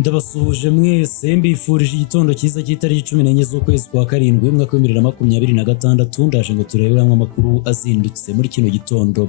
Ndabasuhuje mwese mbifurije igitondo cyiza cy'itariki 14 z'ukwezi kwa karindwi umwaka wa 2026. Ndaje ngo tureberamo amakuru azindutse muri kino gitondo.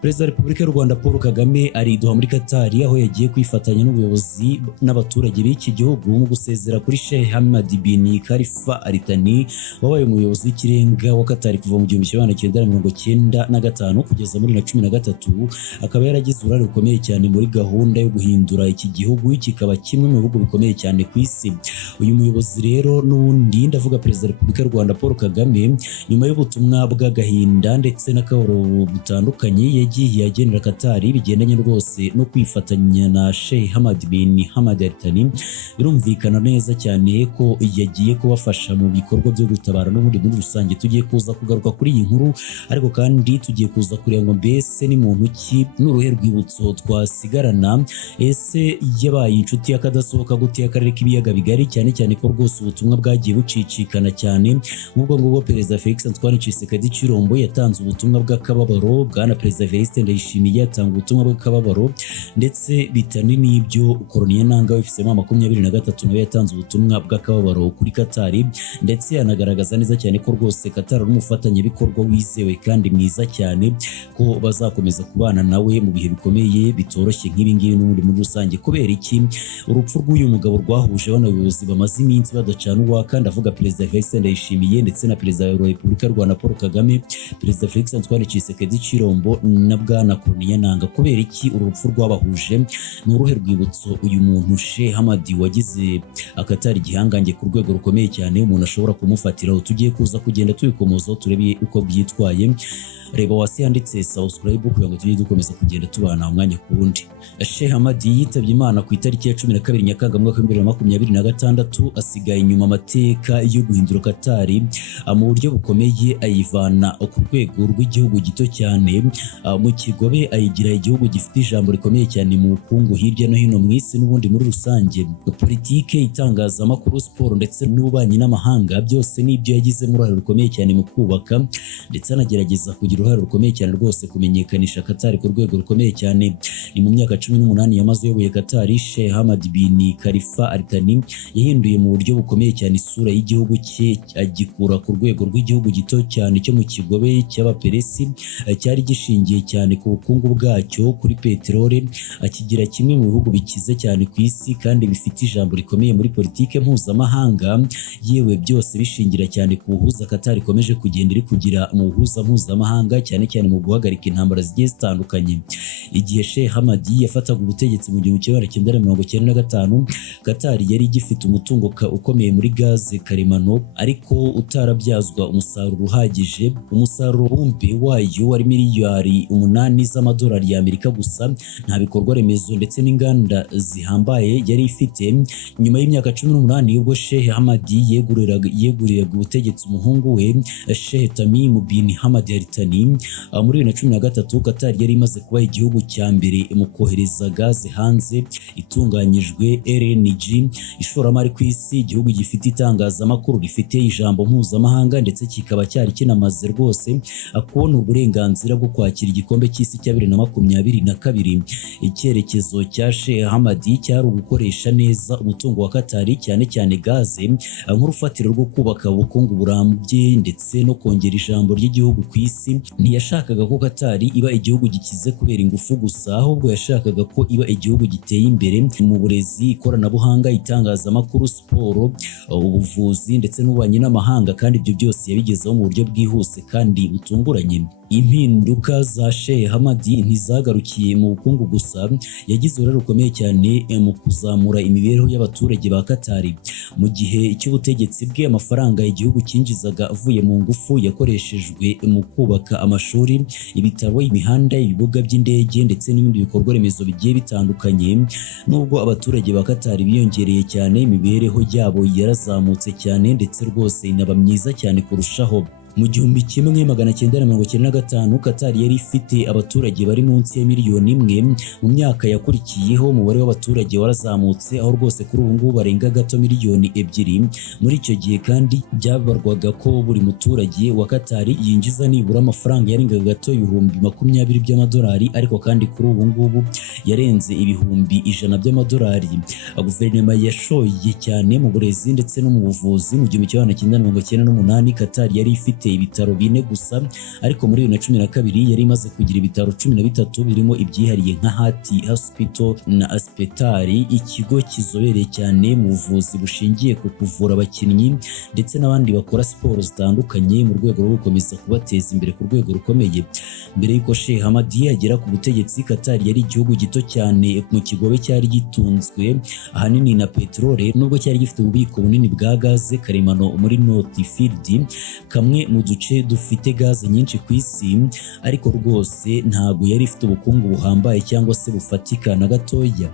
Perezida wa Repubulika y'u Rwanda Paul Kagame ari Doha muri Qatar, aho yagiye kwifatanya n'ubuyobozi n'abaturage b'iki gihugu mu gusezera kuri Sheikh Hamad bin Khalifa Al Thani, wabaye umuyobozi w'ikirenga wa Qatar kuva mu 1995 kugeza muri 2013. Akaba yaragize uruhare rukomeye cyane muri gahunda yo guhindura iki gihugu kikaba kimwe mu bihugu bikomeye cyane ku isi. Uyu muyobozi rero n'undi ndavuga Perezida wa Repubulika y'u Rwanda Paul Kagame, nyuma y'ubutumwa bw'agahinda ndetse n'akababaro butandukanye yagiye agenera Qatar bigendanye rwose no kwifatanya na Sheikh Hamad bin Hamad Al Thani, birumvikana neza cyane ko yagiye kubafasha mu bikorwa byo gutabara n'ubundi muri rusange. Tugiye kuza kugaruka kuri iyi nkuru, ariko kandi tugiye kuza kureba ngo mbese ni muntu ki n'uruhe rwibutso twasigarana, ese yabaye inshuti y'akadasohoka gute y'akarere k'ibiyaga bigari, cyane cyane ko rwose ubutumwa bwagiye bucicikana cyane. Nk'ubwo ngubwo Perezida Felix Antoine Tshisekedi Tshilombo yatanze ubutumwa bw'akababaro, bwana Perezida Evariste Ndayishimiye yatanga ubutumwa bw'akababaro, ndetse bitani n'ibyo Colonel Nanga w'ifisema 23 nawe yatanze ubutumwa bw'akababaro kuri Qatar, ndetse yanagaragaza neza cyane ko rwose Qatar ari umufatanyabikorwa wizewe kandi mwiza cyane, ko bazakomeza kubana nawe mu bihe bikomeye bitoroshye nk'ibi ngibi n'ubundi muri rusange. Kubera iki urupfu rw'uyu mugabo rwahuje banayobozi bamaze iminsi badacana uwaka, ndavuga Perezida Evariste Ndayishimiye ndetse na Perezida wa Repubulika y'u Rwanda Paul Kagame, Perezida Felix Antoine Tshisekedi Tshilombo na bwana Colonel Nanga. Kubera iki urupfu rwabahuje? Ni uruhe rwibutso uyu muntu Sheikh Hamad wagize Qatar igihangange ku rwego rukomeye cyane umuntu ashobora kumufatiraho? Tugiye kuza kugenda tubikomozaho turebe uko byitwaye. Reba wasi handitse subscribe kugira ngo tujye dukomeza kugenda tubana umwanya ku wundi. Sheikh Hamad yitabye Imana ku itariki ya 12 Nyakanga mwaka 2026, asigaye inyuma amateka yo guhindura Qatar mu buryo bukomeye, ayivana ku rwego rw'igihugu gito cyane mu kigobe ayigira igihugu gifite ijambo rikomeye cyane mu bukungu hirya no hino mu isi n'ubundi muri rusange. Politike, itangazamakuru, siporo ndetse n'ububanyi n'amahanga, byose nibyo yagizemo uruhare rukomeye cyane mu kubaka, ndetse anagerageza kugira uruhare rukomeye cyane rwose kumenyekanisha Qatar ku rwego rukomeye cyane. Ni mu myaka 18 yamaze yoboye Qatar, Sheikh Hamad bin Khalifa Al Thani yahinduye mu buryo bukomeye cyane isura y'igihugu cye, agikura ku rwego rw'igihugu gito cyane cyo mu kigobe cy'abaperesi cyari gishingiye cyane ku bukungu bwacyo kuri peterole, akigira kimwe mu bihugu bikize cyane ku isi kandi bifite ijambo rikomeye muri politike mpuzamahanga, yewe byose bishingira cyane ku buhuza Qatar ikomeje kugenda iri kugira mu buhuza mpuzamahanga, cyane cyane mu guhagarika intambara zigiye zitandukanye. Igihe Sheikh Hamad yafataga ubutegetsi mu 1995, Qatar yari igifite umutungo ukomeye muri gaze karemano, ariko utarabyazwa umusaruro uhagije. Umusaruro wumve wayo wari miliyari 8 z'amadolari y'Amerika gusa, nta bikorwa remezo ndetse n'inganda zihambaye yari ifite. Nyuma y'imyaka 18 ubwo Sheikh Hamad yeguriraga ubutegetsi umuhungu we Sheikh Tamim bin Hamad Al Thani, muri 2013 Qatar yari imaze kuba igihugu cya mbere mu kohereza gaze hanze itunganyijwe LNG, ishoramari ku isi, igihugu gifite itangazamakuru rifite ijambo mpuzamahanga, ndetse kikaba cyari kinamaze rwose kubona uburenganzira bwo kwakira igikombe cy'isi cya 2022. Icyerekezo cya Sheikh Hamad cyari ugukoresha neza umutungo wa Qatar, cyane cyane gaze, nk'urufatiro rwo kubaka ubukungu burambye ndetse no kongera ijambo ry'igihugu ku isi. Ntiyashakaga ko Qatar iba igihugu gikize kubera ingufu gusa, ahubwo yashakaga ko iba igihugu giteye imbere mu burezi, ikoranabuhanga, itangazamakuru, siporo, ubuvuzi ndetse n'ububanyi n'amahanga, kandi ibyo byose yabigezeho mu buryo bwihuse kandi butunguranye. Impinduka za Sheikh Hamad ntizagarukiye mu bukungu gusa, yagize uruhare rukomeye cyane mu kuzamura imibereho y'abaturage ba Qatar. Mu gihe cy'ubutegetsi bwe, amafaranga igihugu cyinjizaga avuye mu ngufu yakoreshejwe mu kubaka amashuri, ibitaro, imihanda, ibibuga by'indege ndetse n'ibindi bikorwa remezo bigiye bitandukanye. Nubwo abaturage ba Qatar biyongereye cyane, imibereho yabo yarazamutse cyane ndetse rwose inaba myiza cyane kurushaho. Mu 1995 Qatar yari ifite abaturage bari munsi ya miliyoni imwe. Mu myaka yakurikiyeho umubare w'abaturage warazamutse aho rwose kuri ubu ngubu barenga gato miliyoni ebyiri. Muri icyo gihe kandi byabarwaga ko buri muturage wa Qatar yinjiza nibura amafaranga yarengaga gato ibihumbi 20 by'amadolari, ariko kandi kuri ubu ngubu yarenze ibihumbi 100 by'amadolari. Guverinoma yashoye cyane mu burezi ndetse no mu buvuzi. Mu 1998 Qatar yari ifite ibitaro 4 gusa, ariko muri 2012 yari imaze kugira ibitaro 13 birimo ibyihariye nka Hati Hospital na Aspetari, ikigo kizobereye cyane mu buvuzi bushingiye ku kuvura abakinnyi ndetse n'abandi bakora siporo zitandukanye mu rwego rwo gukomeza kubateza imbere ku rwego rukomeye. Mbere y'uko Sheikh Hamadi agera ku butegetsi, Qatar yari igihugu gito cyane mu kigobe cyari gitunzwe ahanini na peteroli, nubwo cyari gifite ububiko bunini bwa gaze karemano muri North Field, kamwe mu duce dufite gaze nyinshi ku isi, ariko rwose ntabwo yari ifite ubukungu buhambaye cyangwa se bufatika na gatoya.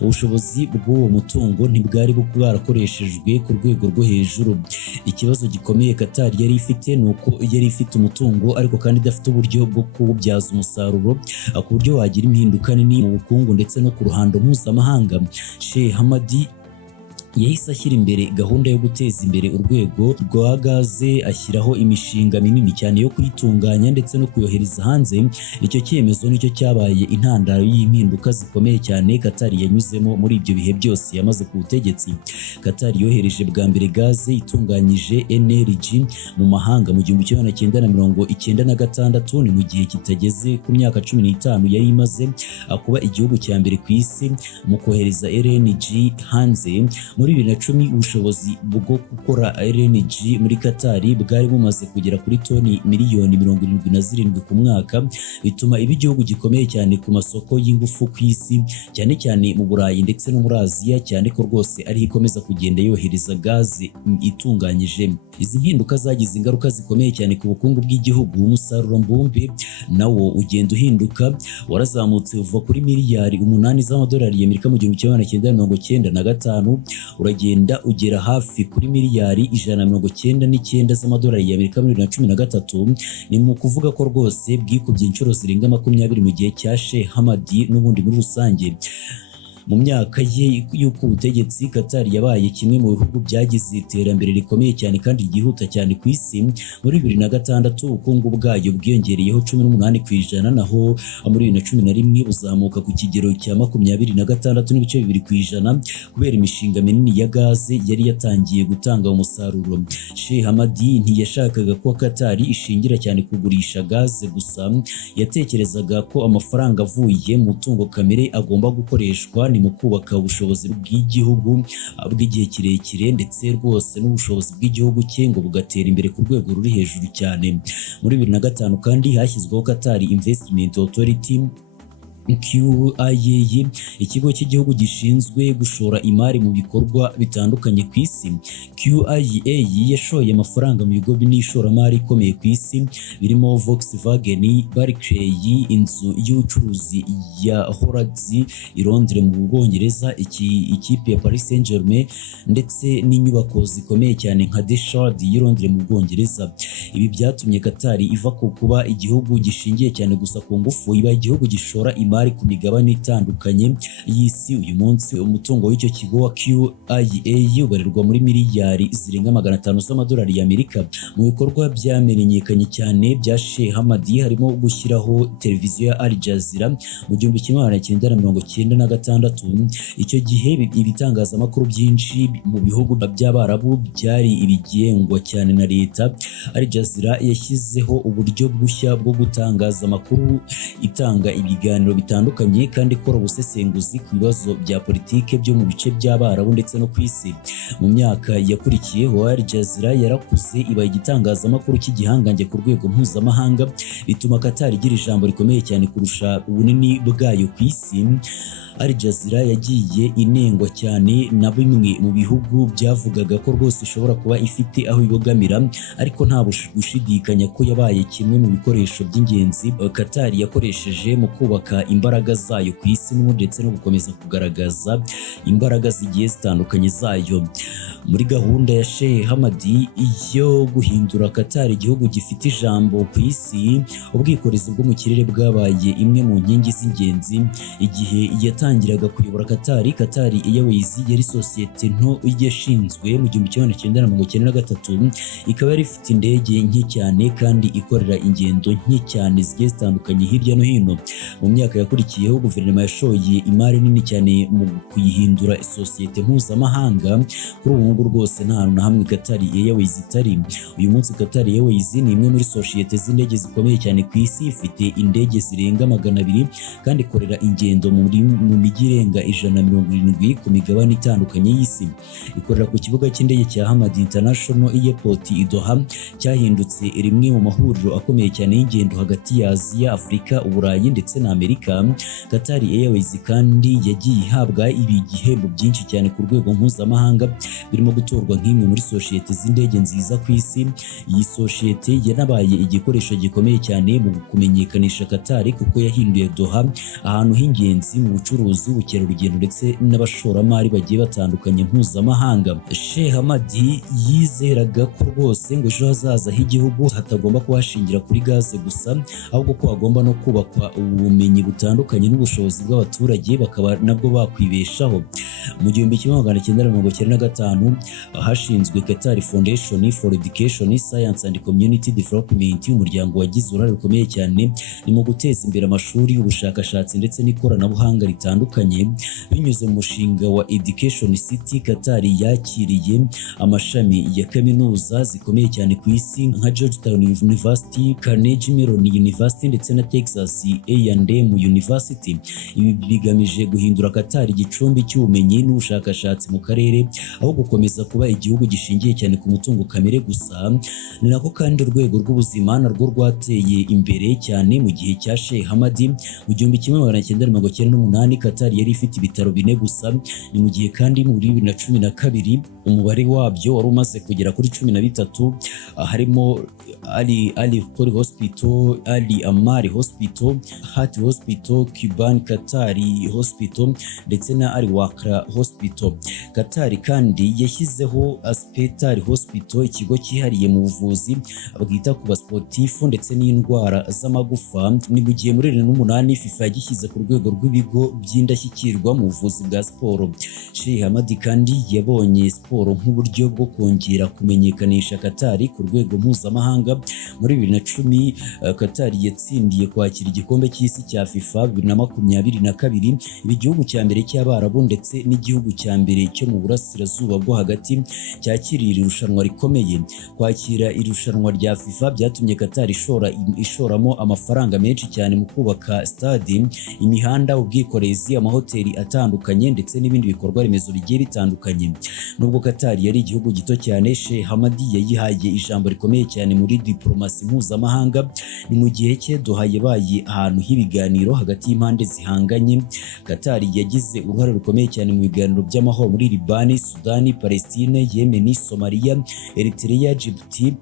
Ubushobozi bw'uwo mutungo ntibwari bwarakoreshejwe ku rwego rwo hejuru. Ikibazo gikomeye Qatar yari ifite ni uko yari ifite umutungo ariko kandi idafite uburyo bwo kuwubyaza umusaruro ku buryo wagira impinduka nini mu bukungu ndetse no ku ruhando mpuzamahanga. Sheikh Hamadi yahise ashyira imbere gahunda yo guteza imbere urwego rwa gaze, ashyiraho imishinga minini cyane yo kuyitunganya ndetse no kuyohereza hanze. Icyo cyemezo nicyo cyabaye intandaro y'impinduka zikomeye cyane Qatar yanyuzemo muri ibyo bihe byose yamaze ku butegetsi. Qatar yohereje bwa mbere gaze itunganyije NLG mu mahanga mu 1996, ni mu gihe kitageze ku myaka 15 yari imaze kuba igihugu cya mbere ku isi mu kohereza LNG hanze. Muri 2010 ubushobozi bwo gukora LNG muri Qatar bwari bumaze kugera kuri toni miliyoni 77 ku mwaka, bituma iba igihugu gikomeye cyane ku masoko y'ingufu ku isi, cyane cyane mu Burayi ndetse no muri Aziya, cyane ko rwose ari ikomeza kugenda yohereza gaze itunganyije. Izi mpinduka zagize ingaruka zikomeye cyane ku bukungu bw'igihugu. Umusaruro mbumbe nawo ugenda uhinduka, warazamutse uva kuri miliyari 8 z'amadolari y'Amerika mu 1995 uragenda ugera hafi kuri miliyari 199 z'amadolari y'Amerika muri 2013. Ni mu kuvuga ko rwose bwikubye inshuro zirenga 20 mu gihe cya Sheikh Hamadi n'ubundi muri rusange. Mu myaka ye y'uko ubutegetsi, Qatar yabaye kimwe mu bihugu byagize iterambere rikomeye cyane kandi ryihuta cyane ku isi. Muri 2006 ubukungu bwayo bwiyongereyeho 18%, naho muri 2011 buzamuka ku kigero cya 26.2% kubera imishinga minini ya gaze yari yatangiye gutanga umusaruro. Sheikh Hamadi ntiyashakaga ko Qatar ishingira cyane kugurisha gaze gusa, yatekerezaga ko amafaranga avuye mu mutungo kamere agomba gukoreshwa ni mu kubaka ubushobozi bw'igihugu bw'igihe kirekire ndetse rwose n'ubushobozi bw'igihugu cye ngo bugatera imbere ku rwego ruri hejuru cyane. Muri 2005 kandi hashyizweho Qatar Investment Authority QIA, ikigo cy'igihugu gishinzwe gushora imari mu bikorwa bitandukanye ku isi. QIA yashoye amafaranga mu bigo n'ishoramari ikomeye ku isi birimo Volkswagen, Barclays, inzu y'ubucuruzi ya Harrods i Londres mu Bwongereza, ikipe ya Paris Saint-Germain ndetse n'inyubako zikomeye cyane nka The Shard i Londres mu Bwongereza. Ibi byatumye Qatar iva ku kuba igihugu gishingiye cyane gusa ku ngufu, iba igihugu gishora imari ku migabane itandukanye y'isi. Uyu munsi umutungo w'icyo kigo wa QIA ubarirwa muri miliyari zirenga 500 z'amadolari y'Amerika. Mu bikorwa byamenyekanye cyane bya Sheikh Hamadi harimo gushyiraho televiziyo ya Al Jazeera mu 1996. Icyo gihe ibitangazamakuru byinshi mu bihugu by'Abarabu byari ibigengwa cyane na leta. Al Jazeera yashyizeho uburyo bushya bwo gutangaza amakuru, itanga ibiganiro bitandukanye kandi ikora ubusesenguzi ku bibazo bya politike byo mu bice by'Abarabu ndetse no ku isi. Mu myaka yakurikiyeho Al Jazeera yarakuze iba igitangazamakuru cy'igihangange ku rwego mpuzamahanga, bituma Qatar igira ijambo rikomeye cyane kurusha ubunini bwayo ku isi. Al Jazeera yagiye inengwa cyane na bimwe mu bihugu byavugaga ko rwose ishobora kuba ifite aho ibogamira, ariko nta gushidikanya ko yabaye kimwe mu bikoresho by'ingenzi Qatar yakoresheje mu kubaka imbaraga zayo ku isi ndetse no gukomeza kugaragaza imbaraga zigiye zitandukanye zayo. Muri gahunda ya Sheikh Hamadi yo guhindura Qatar igihugu gifite ijambo ku isi, ubwikorezi bwo mu kirere bwabaye imwe mu nkingi z'ingenzi. Igihe yatangiraga kuyobora Qatar Airways yari sosiyete nto yashinzwe mu 1993, ikaba yari ifite indege nke cyane kandi ikorera ingendo nke cyane zigiye zitandukanye hirya no hino. Mu myaka yakurikiyeho guverinoma yashoye imari nini cyane mu kuyihindura sosiyete mpuzamahanga. Kuri ubu ngubu rwose nta hantu na hamwe Qatar Airways itari. Uyu munsi Qatar Airways ni imwe muri sosiyete z'indege zikomeye cyane ku isi, ifite indege zirenga 200 kandi ikorera ingendo mu mijyi irenga 170 ku migabane itandukanye y'isi. Ikorera ku kibuga cy'indege cya Hamad International Airport i Doha, cyahindutse rimwe mu mahuriro akomeye cyane y'ingendo hagati ya Aziya, Afurika, Uburayi ndetse na Amerika. Qatar Airways kandi yagiye ihabwa ibihembo byinshi cyane ku rwego mpuzamahanga, birimo gutorwa nk'imwe muri sosiyete z'indege nziza ku isi. Iyi sosiyete yanabaye igikoresho gikomeye cyane mu kumenyekanisha Qatar, kuko yahinduye Doha ahantu h'ingenzi mu bucuruzi, ubukerarugendo ndetse n'abashoramari bagiye batandukanye mpuzamahanga. Sheikh Hamadi yizeraga ko rwose ngo ejo hazaza h'igihugu hatagomba kuhashingira kuri gaze gusa, ahubwo ko hagomba no kubakwa ubumenyi butandukanye n'ubushobozi bw'abaturage bakaba nabwo bakwibeshaho. Mu 1995 hashinzwe Qatar Foundation for Education, Science and Community Development, umuryango wagize uruhare rukomeye cyane mu guteza imbere amashuri, ubushakashatsi ndetse n'ikoranabuhanga ritandukanye. Binyuze mu mushinga wa Education City, Qatar yakiriye amashami ya kaminuza zikomeye cyane ku isi nka Georgetown University, Carnegie Mellon University ndetse na Texas A&M University. Ibi bigamije guhindura Qatar igicumbi cy'ubumenyi n'ubushakashatsi mu karere, aho gukomeza kuba igihugu gishingiye cyane ku mutungo kamere gusa. Ni nako kandi urwego rw'ubuzima narwo rwateye imbere cyane mu gihe cya Sheikh Hamadi. Mu 1998 Qatar yari ifite ibitaro 4 gusa. Ni mu gihe kandi muri 2012 umubare wabyo wari umaze kugera kuri 13, harimo Ali Khor Hospital, Ali Amari Hospital, Heart Hospital, Cuban Qatar Hospital ndetse na Ali Wakra Hospital. Qatar kandi yashyizeho Aspetar Hospital, ikigo cyihariye mu buvuzi bwita ku basportifu ndetse n'indwara z'amagufa. Ni mu gihe muri 2008 FIFA yagishyize ku rwego rw'ibigo by'indashyikirwa mu buvuzi bwa siporo. Sheikh Hamadi kandi yabonye siporo nk'uburyo bwo kongera kumenyekanisha Qatar ku rwego mpuzamahanga. Muri 2010 Qatar yatsindiye kwakira igikombe cy'isi cya FIFA 2022, igihugu cya mbere cy'Abarabu ndetse n'igihugu cya mbere cyo mu burasirazuba bwo hagati cyakiriye irushanwa rikomeye. Kwakira irushanwa rya FIFA byatumye Qatar ishoramo amafaranga menshi cyane mu kubaka stade, imihanda, ubwikorezi, amahoteli atandukanye ndetse n'ibindi bikorwa remezo bigiye bitandukanye. Nubwo Qatar yari igihugu gito cyane, Sheikh Hamadi yayihaye ijambo rikomeye cyane muri diplomasi mpuzamahanga. Ni mu gihe cye Doha yabaye ahantu h'ibiganiro hagati y'impande zihanganye. Qatar yagize uruhare rukomeye cyane mu biganiro by'amahoro muri Libani, Sudani, Palestine, Yemen, Somalia, Eritrea, Djibouti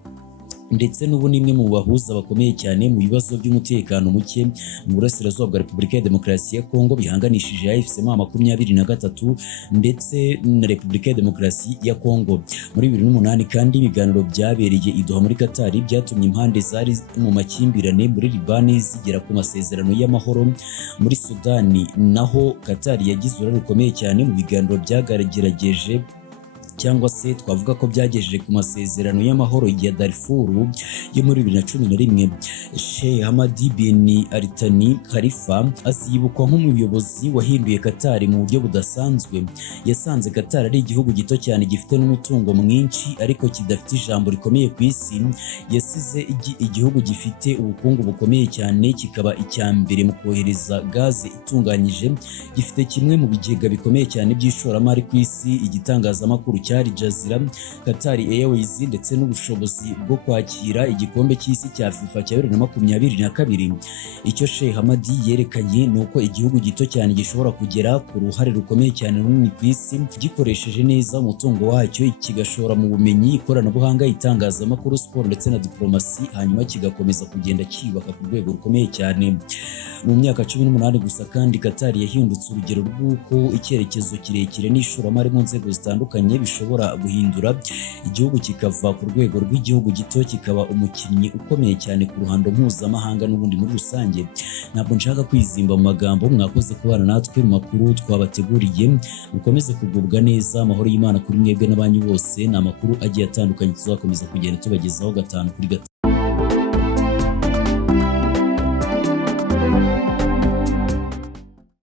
ndetse n'ubu ni imwe mu bahuza bakomeye cyane mu bibazo by'umutekano muke mu burasirazuba bwa Repubulika ya Demokarasi ya Kongo bihanganishije AFC-M23 ndetse na Repubulika ya Demokarasi ya Kongo. Muri 2008 kandi ibiganiro byabereye i Doha muri Qatar byatumye impande zari mu makimbirane muri Libani zigera ku masezerano y'amahoro. Muri Sudani naho Qatar yagize uruhare rukomeye cyane mu biganiro byagerageje cyangwa se twavuga ko byagejeje ku masezerano y'amahoro ya Darfur yo muri 2011. Sheikh Hamadi bin Al-Thani Khalifa azibukwa nk'umuyobozi wahinduye Qatar mu buryo budasanzwe. Yasanze Qatar ari igihugu gito cyane gifite n'umutungo mwinshi ariko kidafite ijambo rikomeye ku isi. Yasize igihugu gifite ubukungu bukomeye cyane, kikaba icya mbere mu kohereza gaze itunganyije, gifite kimwe mu bigega bikomeye cyane by'ishoramari ku isi. Igitangazamakuru cya cya Al Jazeera, Qatar Airways ndetse n'ubushobozi bwo kwakira igikombe cy'isi cya FIFA cya 2022. Icyo Sheikh Hamadi yerekanye ni uko igihugu gito cyane gishobora kugera ku ruhare rukomeye cyane runini ku isi gikoresheje neza umutungo wacyo, kigashora mu bumenyi, ikoranabuhanga, itangazamakuru, siporo ndetse na diplomasi, hanyuma kigakomeza kugenda cyubaka ku rwego rukomeye cyane. Mu myaka 18 gusa kandi Qatar yahindutse urugero rw'uko icyerekezo kirekire n'ishoramari mu nzego zitandukanye bishobora guhindura igihugu kikava ku rwego rw'igihugu gito kikaba umukinnyi ukomeye cyane ku ruhando mpuzamahanga n'ubundi muri rusange. Ntabwo nshaka kwizimba mu magambo, mwakoze kubana natwe mu makuru twabateguriye, mukomeze kugubwa neza, amahoro y'Imana kuri mwebwe n'abanyu bose. Ni amakuru agiye atandukanye tuzakomeza kugenda tubagezaho gatanu kuri gatanu.